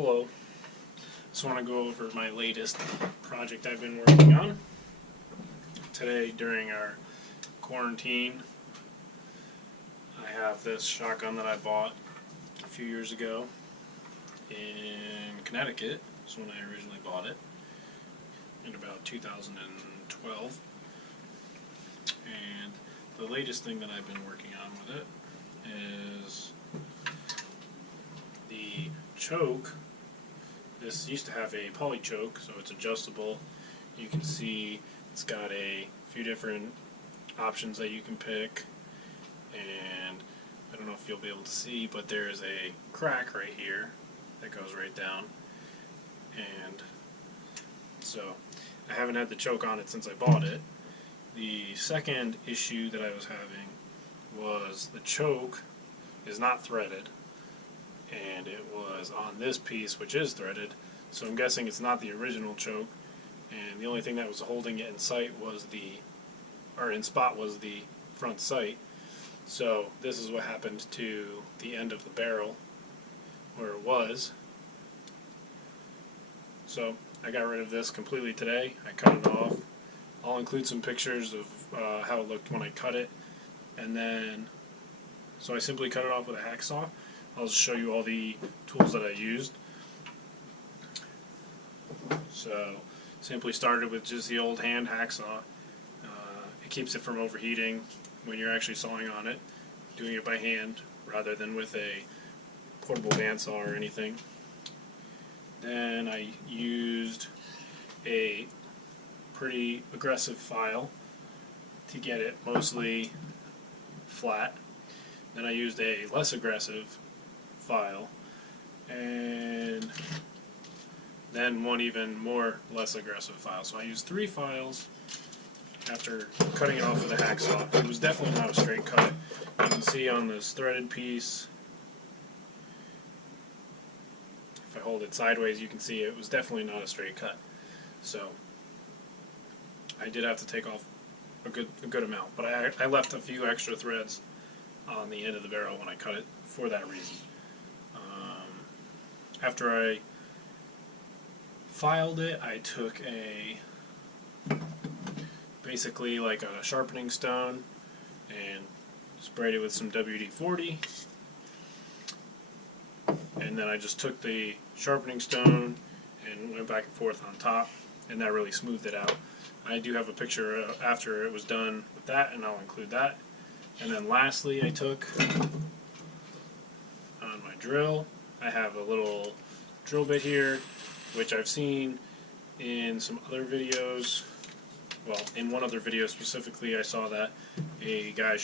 Hello. Just want to go over my latest project I've been working on. Today, during our quarantine, I have this shotgun that I bought a few years ago in Connecticut. That's when I originally bought it, in about 2012. And the latest thing that I've been working on with it is the choke. This used to have a poly choke, so it's adjustable. You can see it's got a few different options that you can pick, and I don't know if you'll be able to see, but there's a crack right here that goes right down. And so I haven't had the choke on it since I bought it. The second issue that I was having was the choke is not threaded, and it was on this piece, which is threaded, so I'm guessing it's not the original choke, and the only thing that was holding it in sight was in spot was the front sight. So this is what happened to the end of the barrel where it was. So I got rid of this completely today. I cut it off. I'll include some pictures of how it looked when I cut it, and then so I simply cut it off with a hacksaw. I'll just show you all the tools that I used. So, simply started with just the old hand hacksaw. It keeps it from overheating when you're actually sawing on it, doing it by hand rather than with a portable bandsaw or anything. Then I used a pretty aggressive file to get it mostly flat. Then I used a less aggressive file, and then one even more less aggressive file. So I used 3 files after cutting it off with a hacksaw. It was definitely not a straight cut. You can see on this threaded piece, if I hold it sideways, you can see it was definitely not a straight cut. So I did have to take off a good amount, but I left a few extra threads on the end of the barrel when I cut it for that reason. After I filed it, I took basically like a sharpening stone and sprayed it with some WD-40, and then I just took the sharpening stone and went back and forth on top, and that really smoothed it out. I do have a picture after it was done with that, and I'll include that. And then lastly, I took on my drill, I have a little drill bit here, which I've seen in some other videos. Well, in one other video specifically, I saw that a guy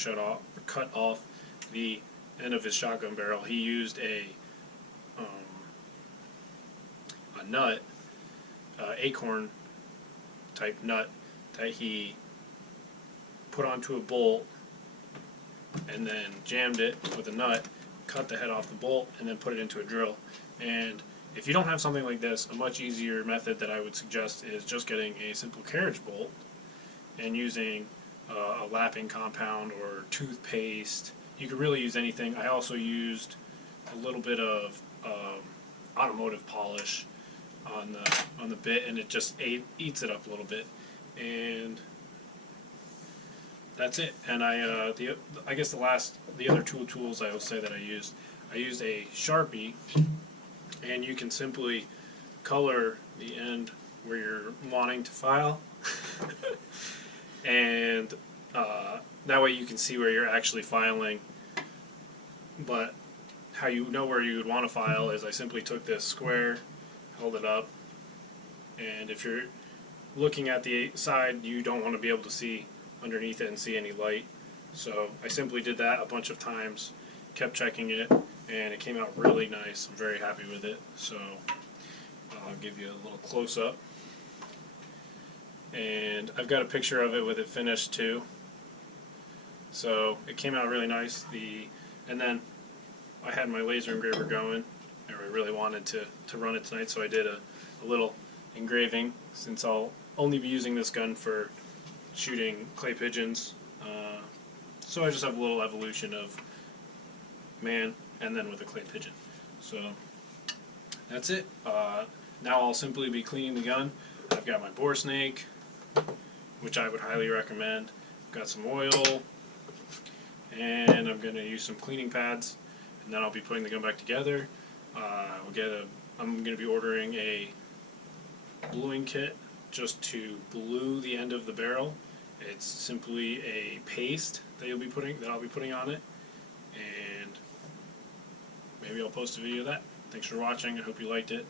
cut off the end of his shotgun barrel. He used a nut, acorn type nut that he put onto a bolt and then jammed it with a nut, cut the head off the bolt, and then put it into a drill. And if you don't have something like this, a much easier method that I would suggest is just getting a simple carriage bolt and using a lapping compound or toothpaste. You could really use anything. I also used a little bit of automotive polish on the bit, and it just eats it up a little bit. And that's it. And I guess the other tools I would say that I used a Sharpie, and you can simply color the end where you're wanting to file, and that way you can see where you're actually filing. But how you know where you would want to file is I simply took this square, held it up, and if you're looking at the side, you don't want to be able to see underneath it and see any light. So I simply did that a bunch of times, kept checking it, and it came out really nice. I'm very happy with it. So I'll give you a little close-up. And I've got a picture of it with it finished too. So it came out really nice. And then I had my laser engraver going, and I really wanted to run it tonight, so I did a little engraving, since I'll only be using this gun for shooting clay pigeons. So I just have a little evolution of man and then with a clay pigeon. So that's it. Now I'll simply be cleaning the gun. I've got my bore snake, which I would highly recommend. I've got some oil, and I'm going to use some cleaning pads, and then I'll be putting the gun back together. I'm going to be ordering a bluing kit just to blue the end of the barrel. It's simply a paste that I'll be putting on it, and maybe I'll post a video of that. Thanks for watching. I hope you liked it.